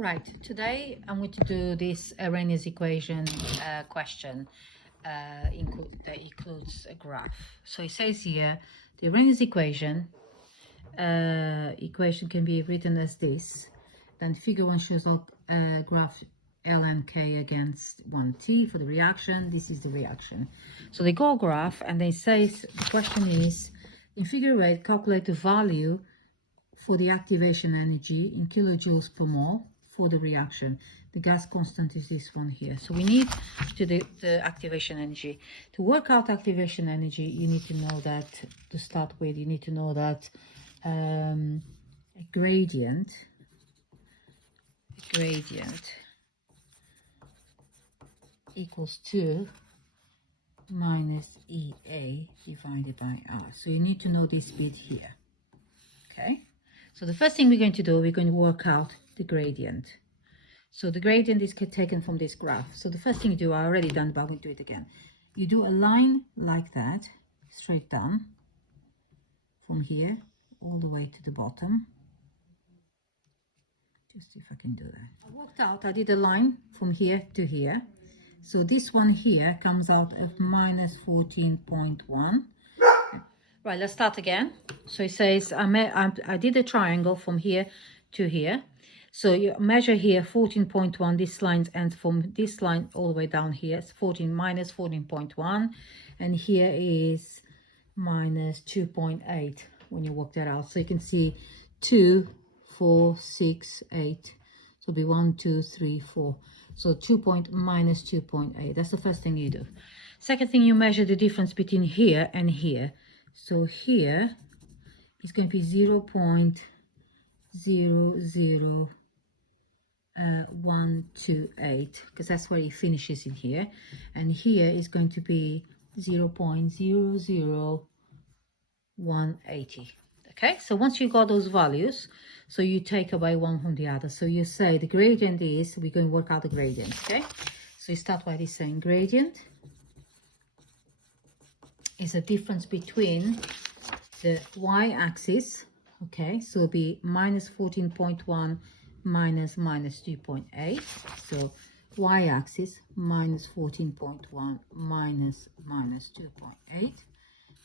Right, today I'm going to do this Arrhenius equation question that includes a graph. So it says here, the Arrhenius equation can be written as this. Then figure 1 shows a graph L and K against 1T for the reaction. This is the reaction. So they go graph and then says, the question is, in figure 8, calculate the value for the activation energy in kilojoules per mole for the reaction. The gas constant is this one here. So we need to do the activation energy. To work out activation energy, you need to know that, to start with, you need to know that a gradient equals 2 minus EA divided by R. So you need to know this bit here. Okay? So the first thing we're going to do, we're going to work out the gradient. So the gradient is taken from this graph. So the first thing you do, I already done, but I'm going to do it again. You do a line like that, straight down, from here all the way to the bottom. Just see if I can do that. I worked out, I did a line from here to here. So this one here comes out of minus 14.1. Right, let's start again. So it says I did a triangle from here to here. So you measure here 14.1. This line ends from this line all the way down here. It's 14 minus 14.1, and here is minus 2.8 when you work that out. So you can see 2, 4, 6, 8. So it'll be 1, 2, 3, 4. So minus 2.8. That's the first thing you do. Second thing, you measure the difference between here and here. So here is going to be 0.00128, because that's where it finishes in here. And here is going to be 0.00180. Okay, so once you got those values, so you take away one from the other. So you say the gradient is, we're going to work out the gradient. Okay, so you start by this saying gradient is a difference between the y-axis, okay, so it'll be minus 14.1 minus 2.8, so y-axis minus 14.1 minus 2.8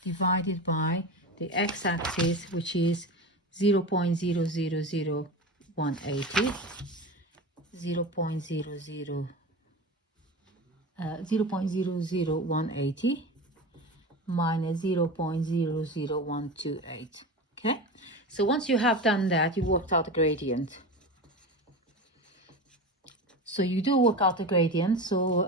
divided by the x-axis, which is 0.000180, 0.00180 minus 0.00128. Okay, so once you have done that, you worked out the gradient. So you do work out the gradient. So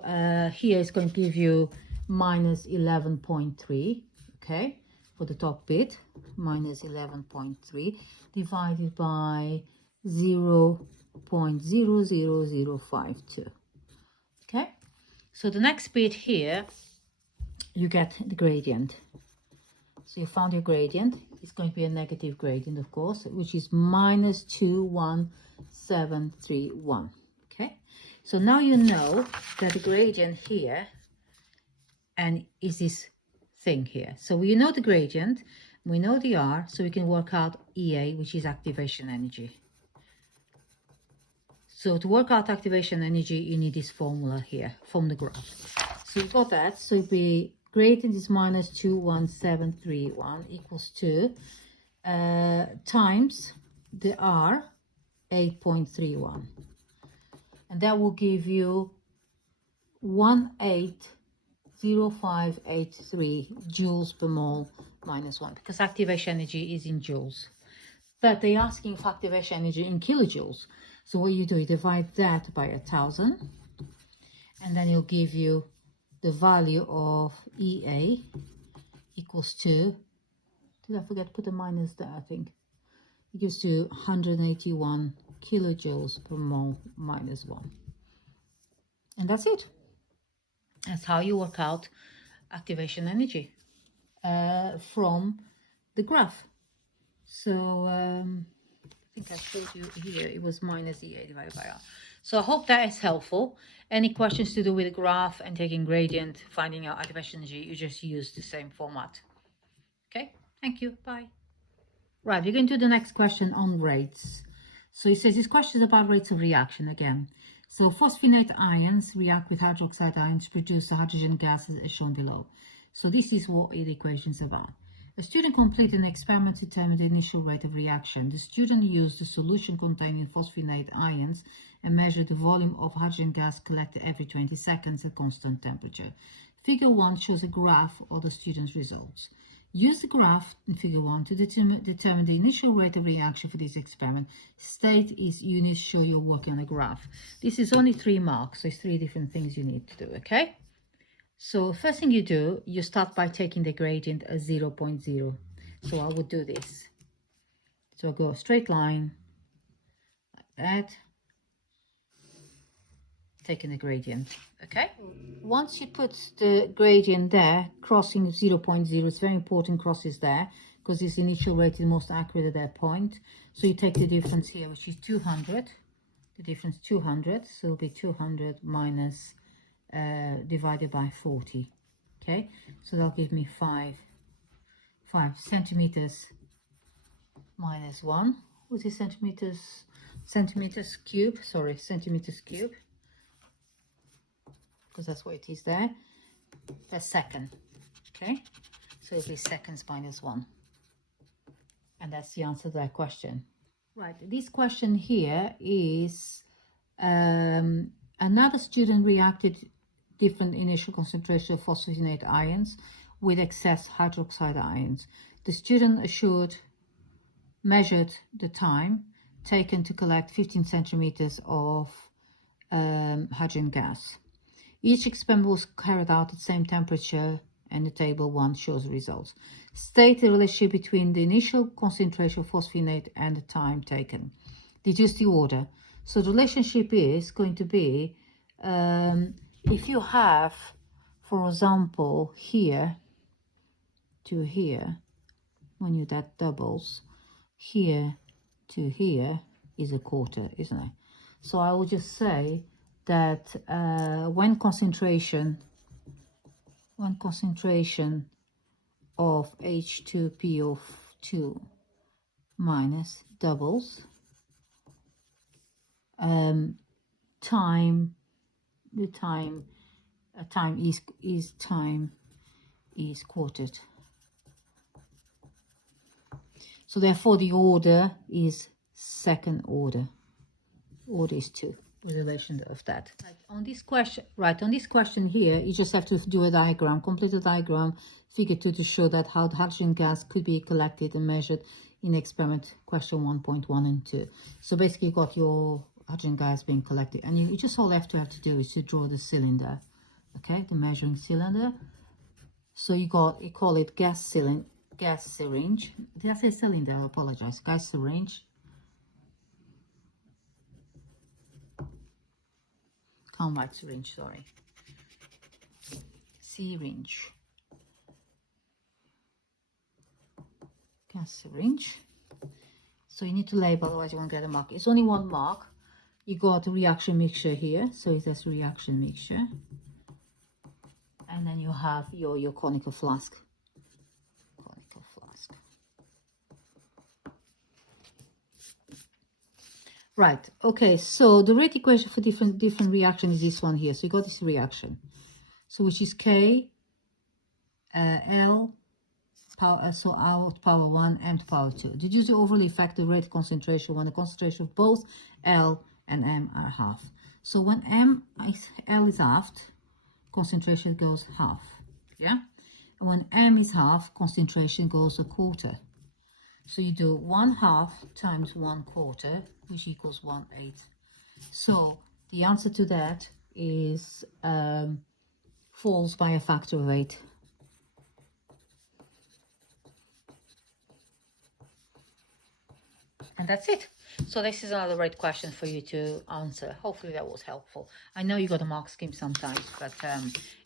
here is going to give you minus 11.3, okay, for the top bit, minus 11.3 divided by 0.00052. Okay, so the next bit here, you get the gradient. So you found your gradient. It's going to be a negative gradient, of course, which is minus 21731. Okay, so now you know that the gradient here and is this thing here. So we know the gradient, we know the R, so we can work out EA, which is activation energy. So to work out activation energy, you need this formula here from the graph. So you got that. So it'll be gradient is minus 21731 equals to times the R, 8.31. And that will give you 180583 joules per mole minus 1, because activation energy is in joules. But they're asking for activation energy in kilojoules. So what you do, you divide that by 1,000, and then it'll give you the value of EA equals to, did I forget to put a minus there, I think. It gives to 181 kilojoules per mole minus 1. And that's it. That's how you work out activation energy from the graph. So I think I showed you here, it was minus EA divided by R. So I hope that is helpful. Any questions to do with the graph and taking gradient, finding out activation energy, you just use the same format. Okay, thank you, bye. Right, we're going to the next question on rates. So it says this question is about rates of reaction again. So phosphonate ions react with hydroxide ions to produce the hydrogen gases as shown below. So this is what the equation is about. A student completed an experiment to determine the initial rate of reaction. The student used the solution containing phosphonate ions and measured the volume of hydrogen gas collected every 20 seconds at constant temperature. Figure 1 shows a graph of the student's results. Use the graph in figure 1 to determine the initial rate of reaction for this experiment. State its units, show you're working on a graph. This is only 3 marks, so it's 3 different things you need to do, okay? So first thing you do, you start by taking the gradient as 0.0. So I would do this. So I go a straight line, like that, taking the gradient, okay? Once you put the gradient there, crossing 0.0, it's very important crosses there, because this initial rate is most accurate at that point. So you take the difference here, which is 200, the difference 200, so it'll be 200 minus divided by 40, okay? So that'll give me 5 centimeters minus 1. What's it, centimeters cube, sorry, centimeters cube, because that's what it is there, per second, okay? So it'll be seconds minus 1. And that's the answer to that question. Right, this question here is another student reacted different initial concentration of phosphonate ions with excess hydroxide ions. The student measured the time taken to collect 15 centimeters of hydrogen gas. Each experiment was carried out at the same temperature, and the table 1 shows the results. State the relationship between the initial concentration of phosphonate and the time taken. Deduce the order. So the relationship is going to be, if you have, for example, here to here, when that doubles, here to here is a quarter, isn't it? So I would just say that when concentration of H2PO2 minus doubles, time is quartered. So therefore the order is second order. Order is 2. Relation of that. On this question here, you just have to do a diagram, complete a diagram, figure 2, to show that how the hydrogen gas could be collected and measured in experiment question 1.1 and 2. So basically you got your hydrogen gas being collected, and you just all have to do is to draw the cylinder, okay, the measuring cylinder. So you call it gas syringe. Did I say cylinder? I apologize. Gas syringe. Can't write syringe, sorry. Syringe. Gas syringe. So you need to label, otherwise you won't get a mark. It's only 1 mark. You got a reaction mixture here, so it says reaction mixture. And then you have your conical flask. Conical flask. Right, okay, so the rate equation for different reaction is this one here. So you got this reaction, so which is K, L, power, so R to power 1, M to power 2. Deduce the overall effective rate concentration when the concentration of both L and M are half. So when L is halved, concentration goes half, yeah? And when M is half, concentration goes a quarter. So you do 1/2 times 1/4, which equals 1/8. So the answer to that is falls by a factor of 8. And that's it. So this is another right question for you to answer. Hopefully that was helpful. I know you got a mark scheme sometimes, but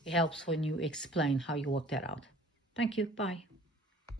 it helps when you explain how you work that out. Thank you. Bye.